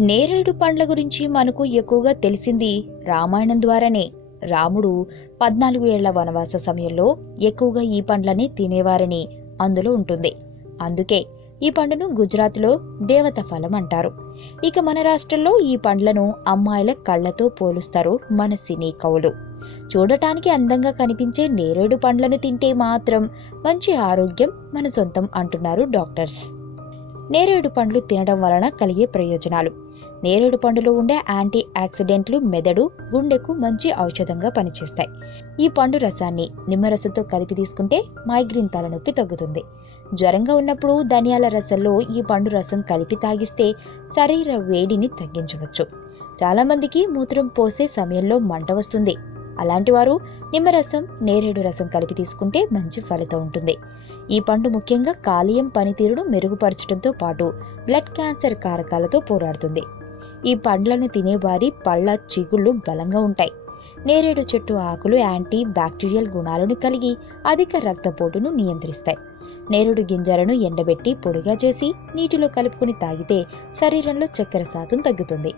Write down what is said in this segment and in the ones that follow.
నేరేడు పండ్ల గురించి మనకు ఎక్కువగా తెలిసింది రామాయణం ద్వారానే. రాముడు 14 ఏళ్ల వనవాస సమయంలో ఎక్కువగా ఈ పండ్లని తినేవారని అందులో ఉంటుంది. అందుకే ఈ పండును గుజరాత్లో దేవత ఫలం అంటారు. ఇక మన రాష్ట్రంలో ఈ పండ్లను అమ్మాయిల కళ్లతో పోలుస్తారు మన సినీ కవులు. చూడటానికి అందంగా కనిపించే నేరేడు పండ్లను తింటే మాత్రం మంచి ఆరోగ్యం మన సొంతం అంటున్నారు డాక్టర్స్. నేరేడు పండ్లు తినడం వలన కలిగే ప్రయోజనాలు. నేరేడు పండులో ఉండే యాంటీ ఆక్సిడెంట్లు మెదడు, గుండెకు మంచి ఔషధంగా పనిచేస్తాయి. ఈ పండు రసాన్ని నిమ్మరసంతో కలిపి తీసుకుంటే మైగ్రేన్ తలనొప్పి తగ్గుతుంది. జ్వరంగా ఉన్నప్పుడు ధనియాల రసంలో ఈ పండు రసం కలిపి తాగిస్తే శరీర వేడిని తగ్గించవచ్చు. చాలామందికి మూత్రం పోసే సమయంలో మంట వస్తుంది. అలాంటి వారు నిమ్మరసం, నేరేడు రసం కలిపి తీసుకుంటే మంచి ఫలితం ఉంటుంది. ఈ పండు ముఖ్యంగా కాలేయం పనితీరును మెరుగుపరచడంతో పాటు బ్లడ్ క్యాన్సర్ కారకాలతో పోరాడుతుంది. ఈ పండ్లను తినేవారి పళ్ళ చిగుళ్ళు బలంగా ఉంటాయి. నేరేడు చెట్టు ఆకులు యాంటీ బ్యాక్టీరియల్ గుణాలను కలిగి అధిక రక్తపోటును నియంత్రిస్తాయి. నేరేడు గింజలను ఎండబెట్టి పొడిగా చేసి నీటిలో కలుపుకుని తాగితే శరీరంలో చక్కెర శాతం తగ్గుతుంది.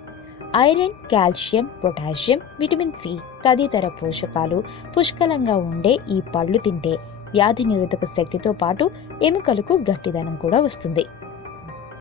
Iron, calcium, potassium, vitamin C తదితర పోషకాలు పుష్కలంగా ఉండే ఈ పళ్ళు తింటే వ్యాధి నిరోధక శక్తితో పాటు ఎముకలకు గట్టిదనం కూడా వస్తుంది.